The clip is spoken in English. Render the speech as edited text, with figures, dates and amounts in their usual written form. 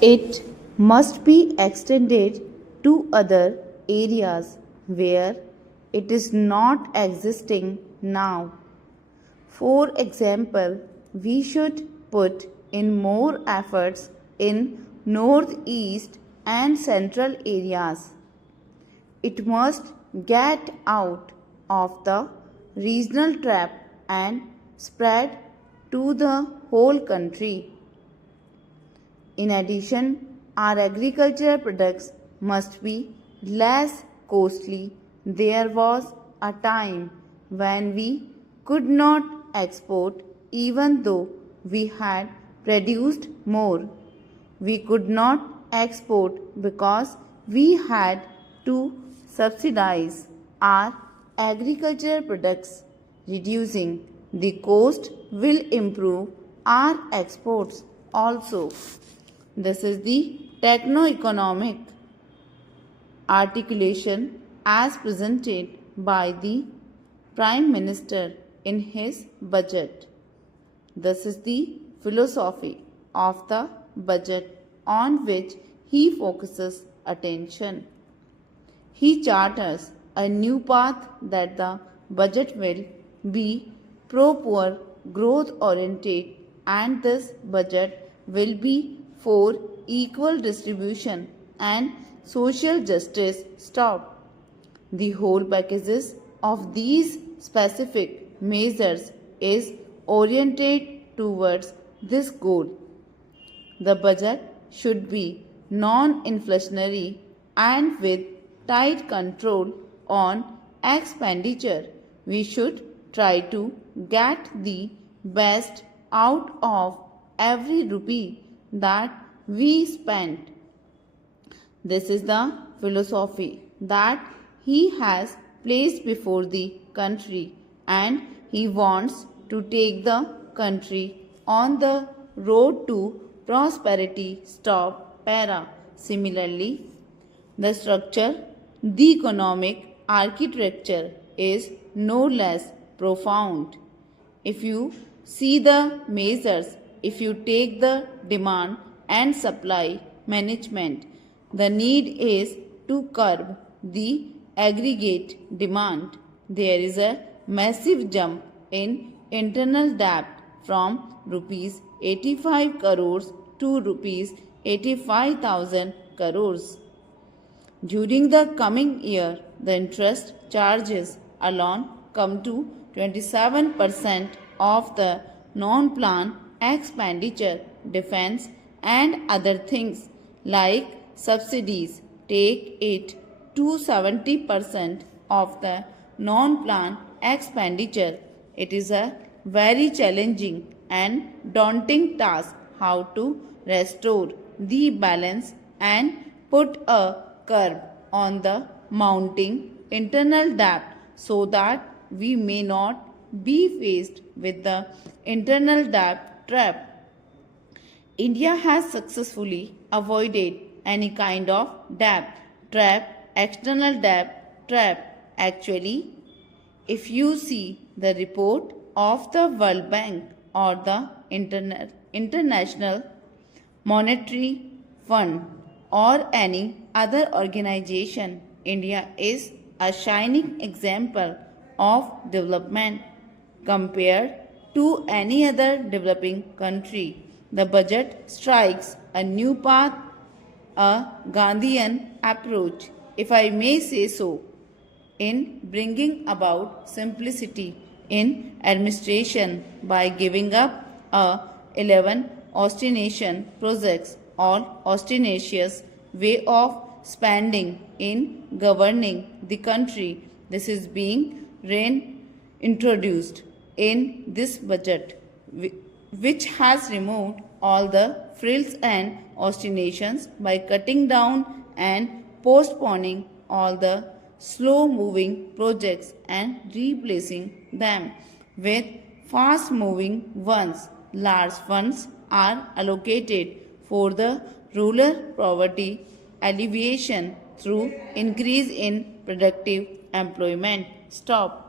It must be extended to other areas where it is not existing now. For example, we should put in more efforts in northeast and central areas. It must get out of the regional trap and spread to the whole country. In addition, our agricultural products must be less costly. There was a time when we could not export even though we had produced more. We could not export because we had to subsidize our agricultural products. Reducing the cost will improve our exports also. This is the techno-economic articulation as presented by the Prime Minister in his budget. This is the philosophy of the budget on which he focuses attention. He charters a new path that the budget will be pro-poor, growth-oriented, and this budget will be for equal distribution and social justice. Stop. The whole packages of these specific measures is oriented towards this goal. The budget should be non-inflationary and with tight control on expenditure. We should try to get the best out of every rupee that we spend. This is the philosophy that he has placed before the country, and he wants to take the country on the road to prosperity. Stop. Para. Similarly, the structure, the economic architecture is no less profound. If you see the measures, if you take the demand and supply management, the need is to curb the aggregate demand. There is a massive jump in internal debt from rupees 85 crores to rupees 85,000 crores. During the coming year, the interest charges alone come to 27% of the non-plan expenditure. Defense and other things like subsidies take it to 70% of the non-plan expenditure. It is a very challenging and daunting task how to restore the balance and put a curb on the mounting internal debt so that we may not be faced with the internal debt trap. India has successfully avoided any kind of debt trap, external debt trap. Actually, if you see the report of the World Bank or the International Monetary Fund or any other organization, India is a shining example of development compared to any other developing country. The budget strikes a new path, a Gandhian approach, if I may say so, in bringing about simplicity in administration by giving up 11 austerity projects or ostentatious way of spending in governing the country. This is being reintroduced in this budget, which has removed all the frills and ostentations by cutting down and postponing all the slow-moving projects and replacing them with fast-moving ones. Large funds are allocated for the rural poverty alleviation through increase in productive employment. Stop.